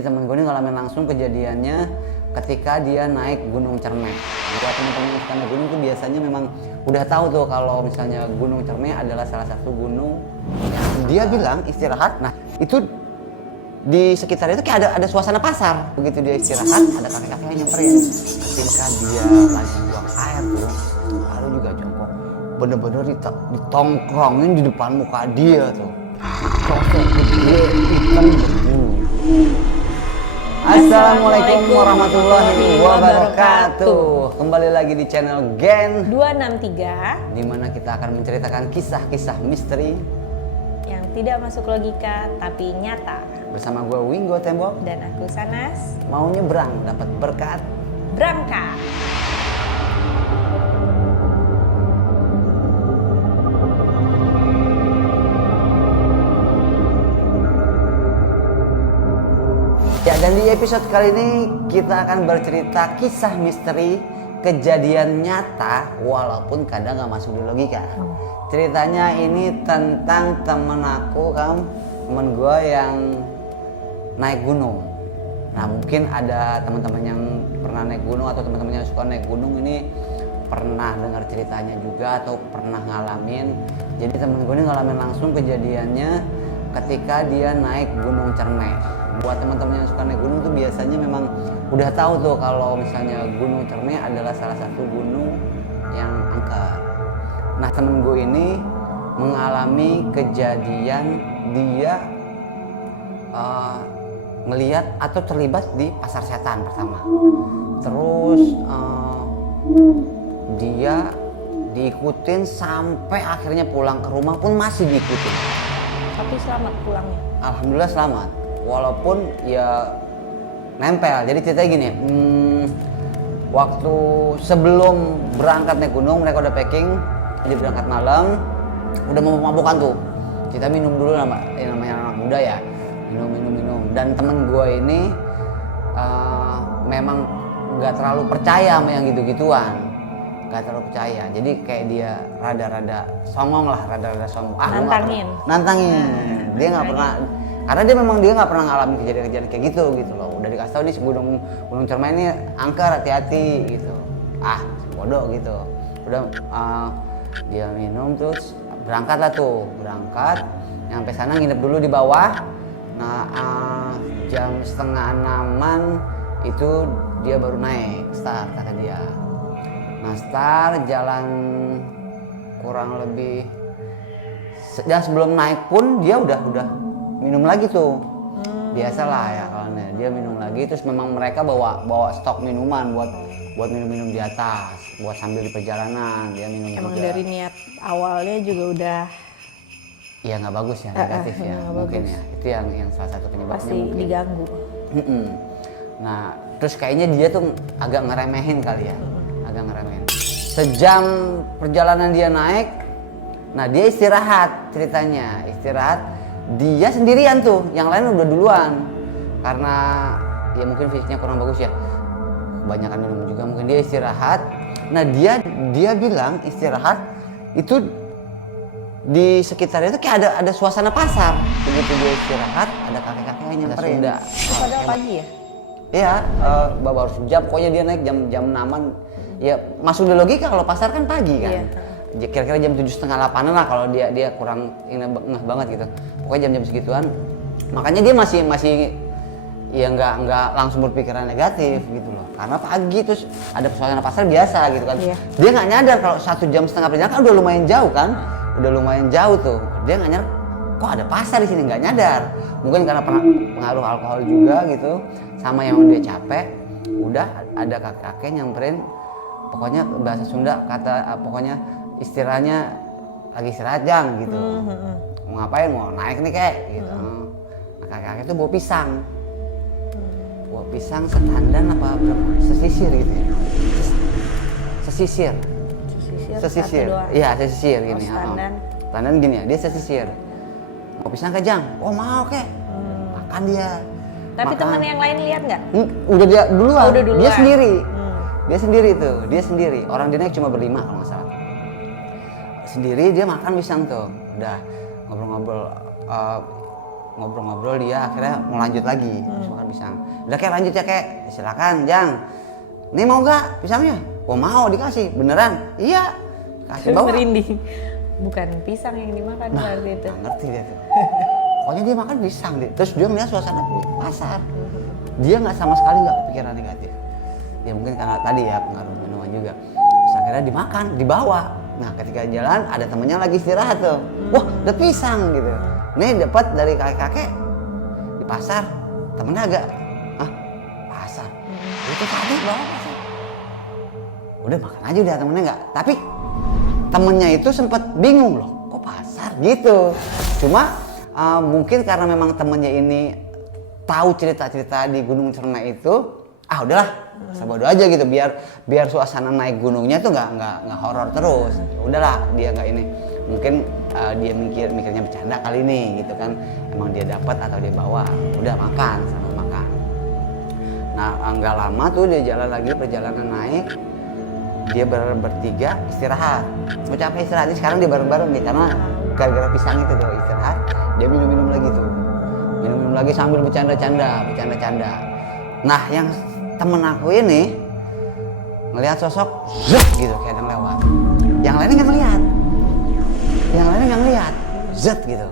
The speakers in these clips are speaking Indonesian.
Temen gue ini ngalamin langsung kejadiannya ketika dia naik Gunung Cermek. Buat teman-teman yang suka naik gunung tuh biasanya memang udah tahu tuh kalau misalnya Gunung Cermek adalah salah satu gunung yang dia bilang istirahat. Nah itu di sekitarnya itu kayak ada suasana pasar. Begitu dia istirahat ada kakek-kakek yang nyamperin. Ketika dia lagi buang air tuh, lalu juga jongkok. Bener-bener ditongkrongin di depan muka dia tuh. Sosok gede hitam berbulu. Assalamualaikum warahmatullahi wabarakatuh. Kembali lagi di channel Gen 263, di mana kita akan menceritakan kisah-kisah misteri yang tidak masuk logika tapi nyata. bersama gue Winggo Tembok. Dan aku Sanas. Mau nyebrang dapat berkat. Berangkat. Ya, dan di episode kali ini kita akan bercerita kisah misteri kejadian nyata walaupun kadang nggak masuk di logika. Ceritanya ini tentang temen aku, temen gue yang naik gunung. Nah, mungkin ada teman-teman yang pernah naik gunung atau teman-teman yang suka naik gunung ini pernah dengar ceritanya juga atau pernah ngalamin. Jadi temen gue ini ngalamin langsung kejadiannya ketika dia naik Gunung Cermek. Buat teman-teman yang suka naik gunung tuh biasanya memang udah tahu tuh kalau misalnya Gunung Cermek adalah salah satu gunung yang angker. Nah, temen gue ini mengalami kejadian dia melihat atau terlibat di pasar setan pertama. Terus dia diikutin sampai akhirnya pulang ke rumah pun masih diikutin. Tapi selamat pulangnya. Alhamdulillah selamat. Walaupun ya nempel. Jadi ceritanya gini, waktu sebelum berangkat naik gunung mereka udah packing. Jadi berangkat malam, udah mau mabukan tuh. Kita minum dulu namanya anak muda ya, minum. Dan temen gue ini memang nggak terlalu percaya sama yang gitu-gituan, nggak terlalu percaya. Jadi kayak dia rada-rada songong lah, rada-rada songong. Nantangin. Dia nggak pernah. Karena dia memang nggak pernah ngalamin kejadian-kejadian kayak gitu loh. Udah dikasih tau nih gunung Cermek ini angker, hati-hati gitu. Bodoh gitu. Udah dia minum terus berangkat nyampe sana nginep dulu di bawah. Nah jam 5:30 itu dia baru naik start kata dia. Nah start jalan kurang lebih dan sebelum naik pun dia udah minum lagi tuh. Biasalah ya kalau dia minum lagi, terus memang mereka bawa stok minuman buat minum di atas, buat sambil di perjalanan dia minum. Emang juga. dari niat awalnya juga udah ya nggak bagus ya, negatif ya mungkin bagus. Ya itu yang salah satu penyebabnya pasti mungkin diganggu. Nah terus kayaknya dia tuh agak ngeremehin kali ya, agak ngeremehin. Sejam perjalanan dia naik, nah dia istirahat, ceritanya istirahat. Dia sendirian tuh, yang lain udah duluan karena ya mungkin fisiknya kurang bagus ya, kebanyakan minum juga mungkin. Dia istirahat. Nah dia bilang istirahat itu di sekitarnya itu kayak ada suasana pasar. Begitu dia istirahat ada kakek-kakek yang nyamperin. Pada pagi ya? Iya, baru sejam, pokoknya dia naik jam 6-an. Ya masuk di logika kalau pasar kan pagi kan. Iya. Kira-kira jam 7:30-8 lah kalau dia kurang ngeh banget gitu. Pokoknya jam-jam segituan. Makanya dia masih ya nggak langsung berpikiran negatif gitu loh. Karena pagi terus ada suasana pasar biasa gitu kan. Iya. Dia nggak nyadar kalau 1,5 jam perjalanan kan udah lumayan jauh kan. Udah lumayan jauh tuh. Dia nggak nyadar kok ada pasar di sini, nggak nyadar. Mungkin karena pengaruh alkohol juga gitu. Sama yang dia capek. Udah ada kakek-kakek nyamperin. Pokoknya bahasa Sunda kata pokoknya istilahnya lagi istirahat Jang gitu. Mau ngapain, mau naik nih kek gitu. Nah, kakek-kakek itu bawa pisang. Bawa pisang setandan apa berapa? Sesisir gitu ya. Sesisir. Iya, sesisir gini. Setandan gini ya, dia sesisir. Mau pisang ke Jang? Oh mau kek. Makan dia. Tapi teman yang lain lihat nggak? Udah dia duluan. Udah duluan. Dia sendiri. Dia sendiri. Orang dia naik cuma berlima kalau nggak salah. Sendiri dia makan pisang tuh. Udah ngobrol-ngobrol. ngobrol-ngobrol dia akhirnya mau lanjut lagi makan pisang. Udah kayak lanjut ya kayak silakan Jang. Nih mau gak pisangnya? Oh mau dikasih beneran? Iya. Kasih bawa. Merinding. Bukan pisang yang dimakan berarti itu. Nggak ngerti dia tuh. Pokoknya dia makan pisang deh. Terus dia melihat suasana pasar. Dia nggak sama sekali nggak kepikiran negatif. Ya mungkin karena tadi ya pengaruh minuman juga. Terus akhirnya dimakan, dibawa. Nah ketika jalan ada temennya lagi istirahat tuh. Wah ada pisang gitu. Nih dapat dari kakek-kakek di pasar. Temennya agak, pasar? Itu tadi bawa pasar. Udah makan aja udah temennya nggak. Tapi temennya itu sempat bingung loh, kok pasar gitu. Cuma mungkin karena memang temennya ini tahu cerita-cerita di Gunung Cermai itu, udahlah, bodo aja gitu, biar suasana naik gunungnya tuh nggak horor terus. Udahlah, dia nggak ini, mungkin dia mikirnya bercanda kali ini gitu kan, emang dia dapat atau dia bawa, udah makan sama makan. Nah nggak lama tuh dia jalan lagi, perjalanan naik, dia bertiga istirahat. Mau capek istirahat, sekarang dia bareng-bareng nih karena gara-gara pisang itu tuh istirahat, dia minum-minum lagi tuh. Minum lagi sambil bercanda-canda. Nah, yang temen aku ini ngelihat sosok zet gitu kayak ada yang lewat. Yang lainnya nggak ngeliat. Zet gitu.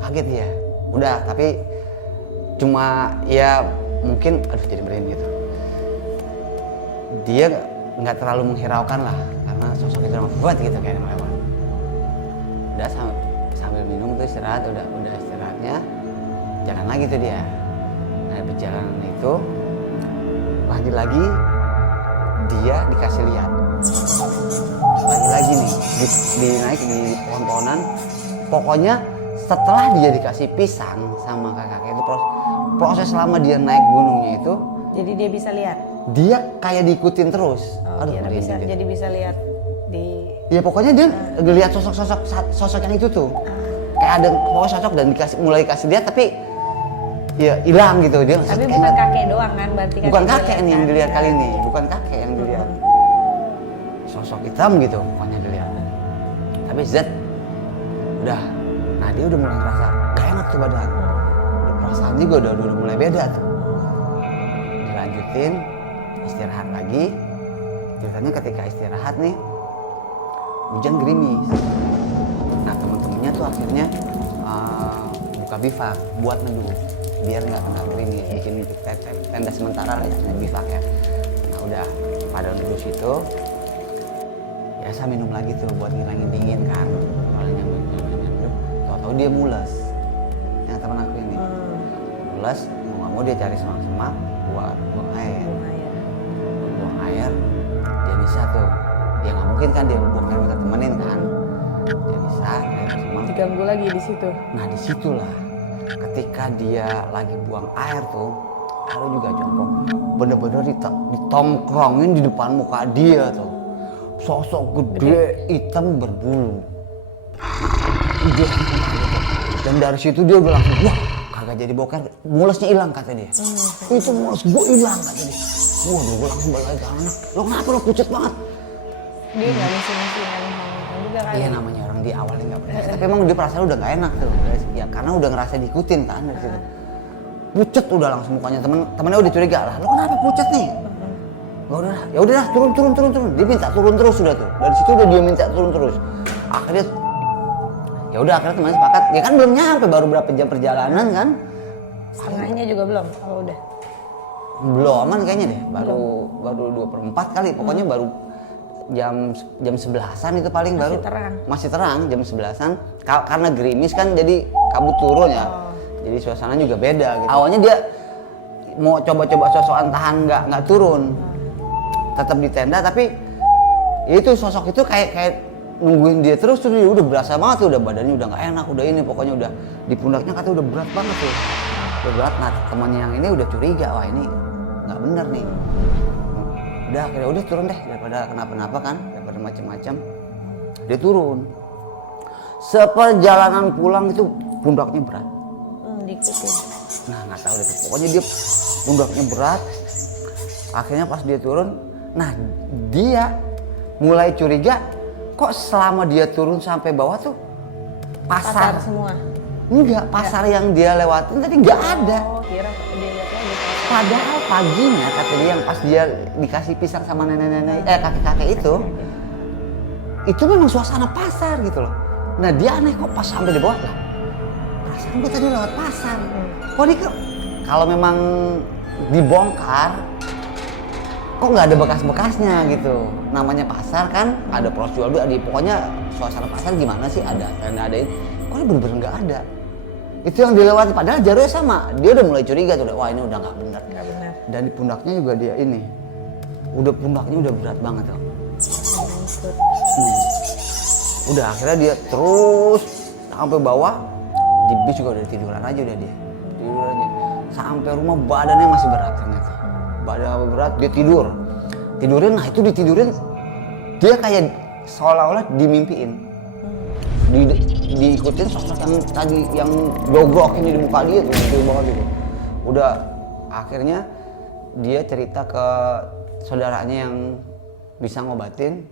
Kaget dia. Udah, tapi cuma ya mungkin jadi merinding gitu. Dia nggak terlalu menghiraukan lah karena sosok itu buat gitu kayak ada yang lewat. Udah sambil minum tuh istirahat, udah istirahatnya jalan lagi tuh dia. Nah perjalanan itu lanjut lagi, dia dikasih lihat lagi nih naik di pohon-pohonan. Pokoknya setelah dia dikasih pisang sama kakak itu proses selama dia naik gunungnya itu, jadi dia bisa lihat, dia kayak diikutin terus. Jadi bisa lihat di. Ya pokoknya dia ngelihat sosok yang itu tuh. Kayak ada pokoknya sosok dan mulai dikasih lihat tapi ya hilang gitu dia. Tapi bukan kakek doang kan berarti. Bukan kakek nih yang dilihat kali ini, bukan kakek yang dilihat. Sosok hitam gitu pokoknya dilihat. Tapi Z udah, nah dia udah mulai ngerasa gak enak tuh badan. Perasaan juga udah mulai beda tuh. Dilanjutin istirahat lagi. Ceritanya ketika istirahat nih hujan gerimis. Nah teman-temannya tuh akhirnya buka bivak buat neduh biar nggak kena gerimis, bikin tenda sementara lah ya, bivak ya. Nah udah pada neduh situ, biasa minum lagi tuh buat ngilangin dingin kan. Kalau nyambung, tahu-tahu dia mules. Yang teman aku ini mules, mau nggak mau dia cari semak-semak buat buang air. Dia bisa tuh, ya nggak mungkin kan dia buang air minta temenin kan. Dia bisa, diganggu lagi di situ. Nah disitulah ketika dia lagi buang air tuh, aku juga jongkok, bener-bener ditongkrongin di depan muka dia tuh, sosok gede hitam berbulu. Dan dari situ dia udah langsung, wah kagak jadi boker, mulesnya hilang kata dia. Itu mules gue hilang kata dia. Waduh gue langsung balik lagi ke anak, lo kenapa lo pucat banget? Dia nggak mesti-mesti juga kan. Iya namanya orang di awalnya nggak pernah, tapi emang dia perasaan udah nggak enak tuh, ya karena udah ngerasa diikutin kan dari situ. Pucet udah langsung mukanya, temennya udah curiga lah, lo kenapa pucet nih? Ya udah turun. Dia minta turun terus sudah tuh, dari situ udah dia minta turun terus. Akhirnya temannya sepakat, ya kan belum nyampe, baru berapa jam perjalanan kan? Setengahnya juga belum, kalau udah. Belum kayaknya deh, baru 2/4 kali, pokoknya baru jam 11-an itu paling masih terang jam 11-an karena gerimis kan jadi kabut turun ya. Jadi suasana juga beda gitu. Awalnya dia mau coba-coba sosokan tahan nggak turun, tetap di tenda, tapi itu sosok itu kayak nungguin dia terus tuh. Dia udah berasa banget tuh, udah badannya udah nggak enak, udah ini pokoknya udah di pundaknya katanya udah berat banget tuh, udah berat. Nah temannya yang ini udah curiga, wah ini nggak bener nih. Udah akhirnya udah turun deh, daripada kenapa-napa kan, daripada macam-macam. Dia turun. Seperjalanan pulang itu pundaknya berat. Diikutin. Nah nggak tahu deh, pokoknya dia pundaknya berat. Akhirnya pas dia turun, nah dia mulai curiga, kok selama dia turun sampai bawah tuh pasar semua. Enggak, pasar yang dia lewatin tadi nggak ada. Oh, kira dia lihat lagi. Padahal paginya kata dia yang pas dia dikasih pisang sama nenek-nenek, kakek-kakek itu memang suasana pasar gitu loh. Nah dia aneh kok pas sampai di bawah lah. Perasaan gue tadi lewat pasar. Kok dia kalau memang dibongkar, kok nggak ada bekas-bekasnya gitu. Namanya pasar kan, ada pros jual beli, pokoknya suasana pasar gimana sih ada itu. Kok ini bener-bener nggak ada. Itu yang dilewati, padahal jarumnya sama. Dia udah mulai curiga tuh, wah ini udah nggak benar. Dan di pundaknya juga dia ini, pundaknya udah berat banget tuh. Udah akhirnya dia terus sampai bawah, di bis juga udah tiduran aja dia. Tidur aja. Sampai rumah badannya masih berat ternyata. Badannya berat, dia tidurin, nah itu ditidurin dia kayak seolah-olah dimimpiin. Diikutin sosok yang tadi yang dogrok ini di muka dia tuh gede banget gitu. Udah akhirnya dia cerita ke saudaranya yang bisa ngobatin.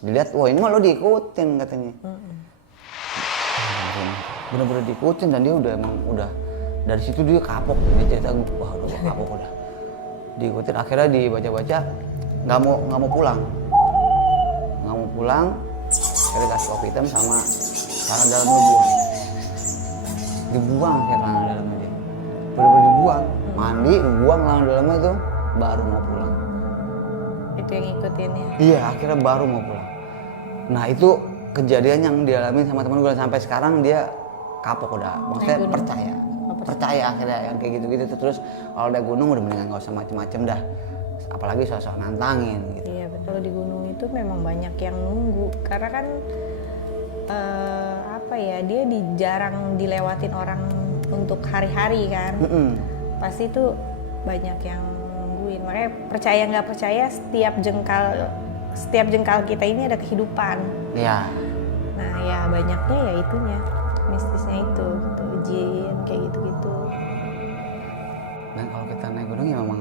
Dilihat, wah ini mah lo diikutin katanya. Bener-bener diikutin dan dia udah dari situ dia kapok. Dia cerita, wah udah kapok udah. Diikutin akhirnya dibaca-baca nggak mau pulang. Akhirnya kasih kopi hitam sama celana dalamnya dibuang kayak celana dalamnya dia. Bener-bener dibuang, mandi, dibuang celana dalamnya tuh baru mau pulang. Itu yang ngikutinnya. Iya, akhirnya baru mau pulang. Nah itu kejadian yang dialami sama teman gue sampai sekarang dia kapok udah. Maksudnya percaya akhirnya yang kayak gitu-gitu terus kalau udah gunung udah mendingan nggak usah macem-macem dah. Apalagi sosok nantangin gitu. Iya betul, di gunung itu memang banyak yang nunggu karena kan dia jarang dilewatin orang untuk hari-hari kan. Pasti tuh banyak yang nungguin, makanya percaya nggak percaya setiap jengkal kita ini ada kehidupan. Iya. Nah ya banyaknya ya itunya, mistisnya itu, jin kayak gitu-gitu. Dan kalau kita naik gunung ya memang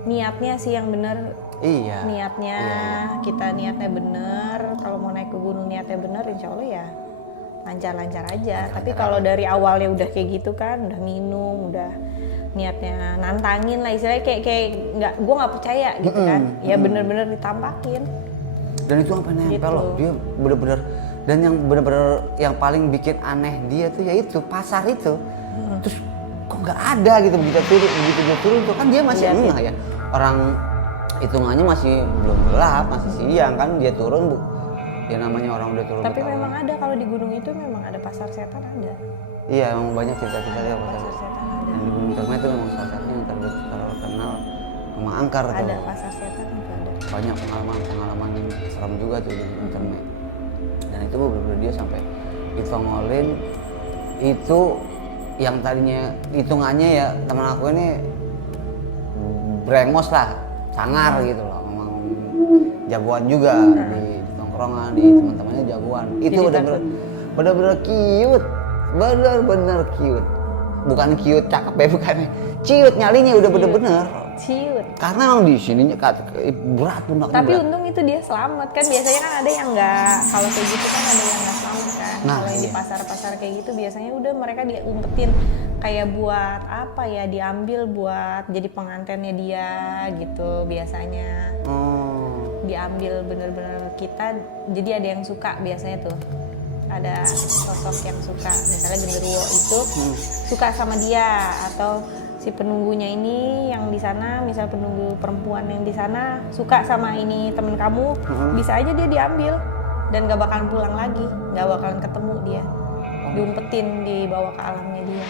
niatnya sih yang bener. Iya. Niatnya kita niatnya bener. Kalau mau naik ke gunung niatnya bener, insya Allah ya lancar-lancar aja. Tapi kalau dari awalnya udah kayak gitu kan, udah minum, udah niatnya nantangin lah istilahnya kayak gue nggak percaya gitu kan. Ya bener-bener ditampakin. Dan itu sampai nempel gitu. loh. Dia bener-bener, dan yang bener-bener yang paling bikin aneh dia tuh yaitu pasar itu. Terus kok nggak ada gitu begitu dia turun tuh kan dia masih enggak ya. Orang hitungannya masih belum gelap, masih siang kan dia turun ya namanya orang udah turun. Tapi memang ada kalau di gunung itu memang ada pasar setan ada. Iya memang banyak cerita-cerita dia pasar setan ada. Dan di Gunung Terma itu memang salah satunya yang terkenal sama angker tuh. Ada pasar setan itu ada. Banyak pengalaman serem juga tuh di Gunung Terma. Dan itu bener-bener dia sampai ditongolin itu yang tadinya hitungannya ya teman aku ini brengos lah, sangar gitu loh, memang jagoan juga di tongkrongan, di teman-temannya jagoan. Itu bener-bener cute, bener-bener cute. Bukan cute cakep ya, bukan cute, nyalinya udah bener-bener cute. karena emang di sininya berat pundaknya. Tapi untung itu dia selamat kan, biasanya kan ada yang nggak, kalau kayak gitu kan ada yang nggak selamat kan. Kalau yang di pasar-pasar kayak gitu biasanya udah mereka diumpetin kayak buat apa ya, diambil buat jadi pengantennya dia gitu biasanya. Diambil bener-bener kita, jadi ada yang suka biasanya tuh, ada sosok yang suka, misalnya genderuwo itu suka sama dia, atau si penunggunya ini yang di sana, misal penunggu perempuan yang di sana suka sama ini temen kamu, bisa aja dia diambil dan gak bakalan pulang lagi, gak bakalan ketemu dia, diumpetin, dibawa ke alamnya dia.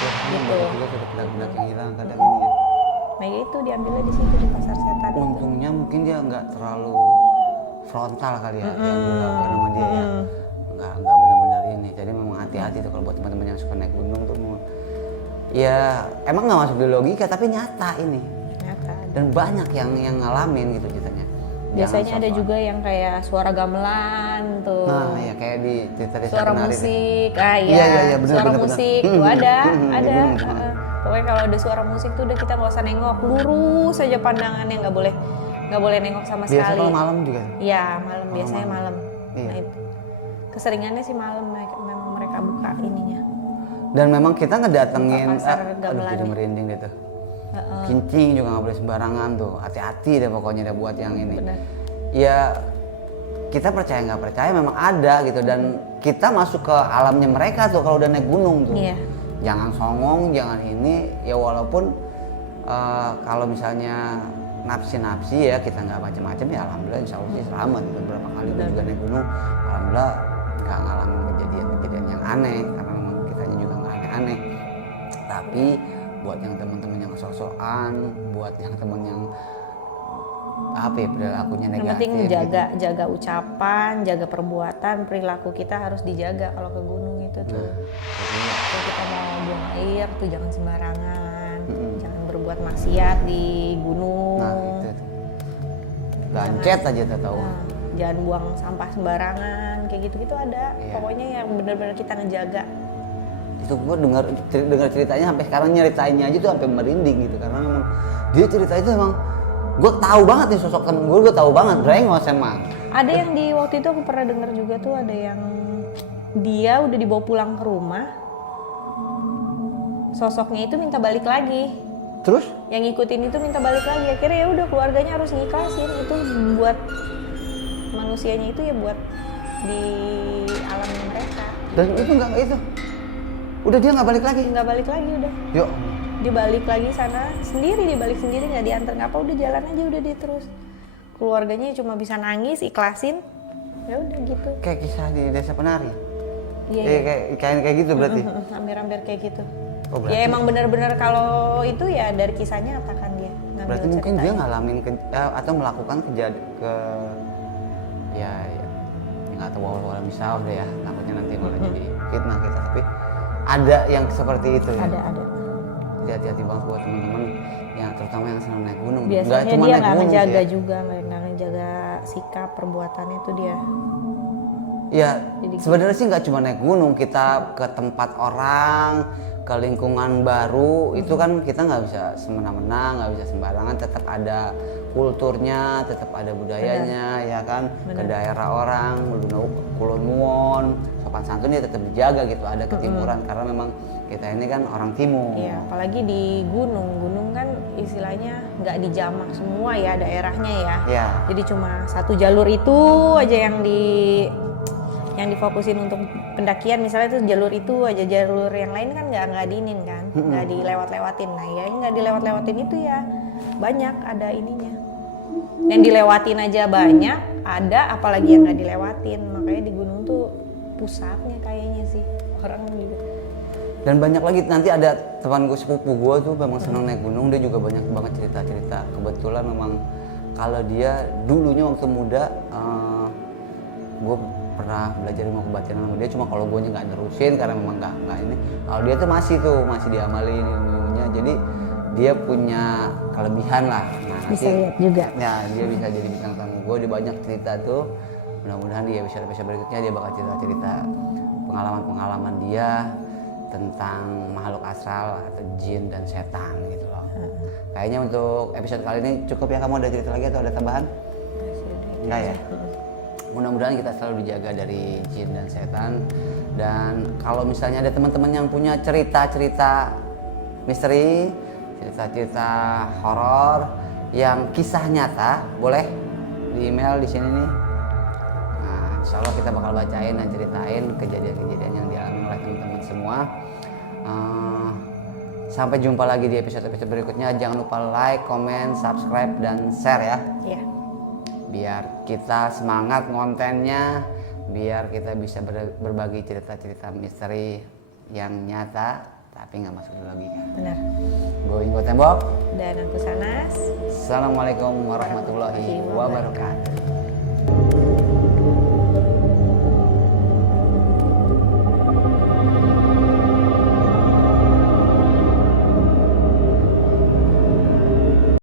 Gitu. Benar-benar kehilangan kadang ini ya. Nah itu diambilnya di situ di pasar setan. Untungnya mungkin dia nggak terlalu frontal kali ya yang dilakukan sama dia ya. Nggak benar-benar ini. Jadi memang hati-hati tuh kalau buat teman-teman yang suka naik gunung tuh. Ya emang nggak masuk di logika tapi nyata ini. Nyata. Dan banyak yang ngalamin gitu ceritanya. Biasanya ada juga yang kayak suara gamelan tuh. Nah ya kayak di cerita suara musik, iya, bener, suara bener, musik bener. tuh ada. Pokoknya kalau ada suara musik tuh udah kita nggak usah nengok, lurus aja pandangannya, nggak boleh nengok sama sekali. Biasa kalau malam juga? Iya malam, biasanya malam. Iya. Nah itu keseringannya sih malam memang mereka buka ininya. Dan memang kita ngedatengin, pasar aduh gamelan. jadi merinding deh tuh. Kincing juga nggak boleh sembarangan tuh, hati-hati deh pokoknya deh buat yang ini. Benar. Ya kita percaya nggak percaya memang ada gitu, dan kita masuk ke alamnya mereka tuh kalau udah naik gunung tuh. Iya. Jangan songong, jangan ini, ya walaupun kalau misalnya nafsi ya kita nggak macam-macam ya alhamdulillah insya Allah sih selamat. Beberapa kali gue juga naik gunung, alhamdulillah nggak ngalamin kejadian-kejadian yang aneh karena memang kitanya juga nggak aneh-aneh. Tapi buat yang teman-teman yang sok-sokan, buat yang teman yang apa ya perilakunya negatif. Yang penting jaga ucapan, jaga perbuatan, perilaku kita harus dijaga kalau ke gunung itu tuh. Kalau kita mau buang air tuh jangan sembarangan, jangan berbuat maksiat di gunung. Nah itu tuh. Gancet aja tak tahu. Nah, jangan buang sampah sembarangan, kayak gitu-gitu ada. Iya. Pokoknya yang benar-benar kita ngejaga. Itu gue dengar ceritanya sampai sekarang nyeritainnya aja tuh sampai merinding gitu karena memang dia cerita itu emang gue tahu banget nih sosok temen gue tahu banget brengos emang. Ada yang di waktu itu aku pernah dengar juga tuh ada yang dia udah dibawa pulang ke rumah, sosoknya itu minta balik lagi. Terus? Yang ngikutin itu minta balik lagi, akhirnya ya udah keluarganya harus ngiklasin itu buat manusianya itu ya buat di alam mereka. Dan itu nggak itu? Udah dia nggak balik lagi? Nggak balik lagi udah. Yuk. Dia balik lagi sana sendiri, dia balik sendiri nggak diantar nggak apa, udah jalan aja udah dia terus. Keluarganya cuma bisa nangis, ikhlasin, ya udah gitu. Kayak kisah di Desa Penari. Iya. Kayak gitu berarti. Hampir-hampir kayak gitu. Oh, berarti, ya emang benar-benar kalau itu ya dari kisahnya katakan dia ngambil berarti mungkin dia ceritanya. ngalamin atau melakukan ya nggak tahu walau misal deh ya, takutnya nanti malah jadi fitnah kita, tapi ada yang seperti itu ya. Ada. Hati-hati banget buat teman-teman yang terutama yang senang naik gunung. Biasanya cuma dia naik nggak gunung ngejaga sih ya. juga, nggak ngejaga sikap perbuatannya itu dia. Ya Jadi sebenarnya sih nggak cuma naik gunung, kita ke tempat orang, ke lingkungan baru itu kan kita nggak bisa semena-mena, nggak bisa sembarangan, tetap ada kulturnya, tetap ada budayanya. Ya kan. Ke daerah orang, Kulon Nuwon, sopan santun ya tetap dijaga gitu, ada ketimuran karena memang kita ini kan orang timur. Iya, apalagi di gunung kan istilahnya nggak dijamak semua ya daerahnya ya. Iya. Jadi cuma satu jalur itu aja yang difokusin untuk pendakian, misalnya itu jalur itu aja, jalur yang lain kan nggak diinin kan, nggak dilewat-lewatin. Nah ya nggak dilewat-lewatin itu ya banyak ada ininya. Yang dilewatin aja banyak, ada apalagi yang nggak dilewatin. Makanya di gunung tuh pusatnya kayaknya sih orang juga. Dan banyak lagi, nanti ada teman gue sepupu gue tuh memang senang naik gunung, dia juga banyak banget cerita-cerita. Kebetulan memang kalau dia dulunya waktu muda, gue pernah belajar ilmu kebatinan sama dia, cuma kalau gue nggak nerusin karena memang nggak ini. Kalau dia tuh masih diamalin ilmunya, jadi dia punya kelebihan lah. Nah, Bisa lihat juga. Ya dia bisa jadi bintang tamu gue, dia banyak cerita tuh. Mudah-mudahan dia bisa berikutnya dia bakal cerita-cerita pengalaman-pengalaman dia tentang makhluk astral atau jin dan setan gitu loh. Kayaknya untuk episode kali ini cukup ya, kamu ada cerita lagi atau ada tambahan? Enggak ya? Mudah-mudahan kita selalu dijaga dari jin dan setan. Dan kalau misalnya ada teman-teman yang punya cerita-cerita misteri, cerita-cerita horor yang kisah nyata, boleh di email di sini nih. Nah, insya Allah kita bakal bacain dan ceritain kejadian-kejadian yang dialami oleh teman-teman semua. Sampai jumpa lagi di episode-episode berikutnya. Jangan lupa like, comment, subscribe, dan share ya. Iya. Biar kita semangat kontennya, biar kita bisa berbagi cerita-cerita misteri yang nyata tapi nggak masuk di logika. Benar. Gue Ingo Tembok. Dan aku Sanas. Assalamualaikum warahmatullahi wabarakatuh.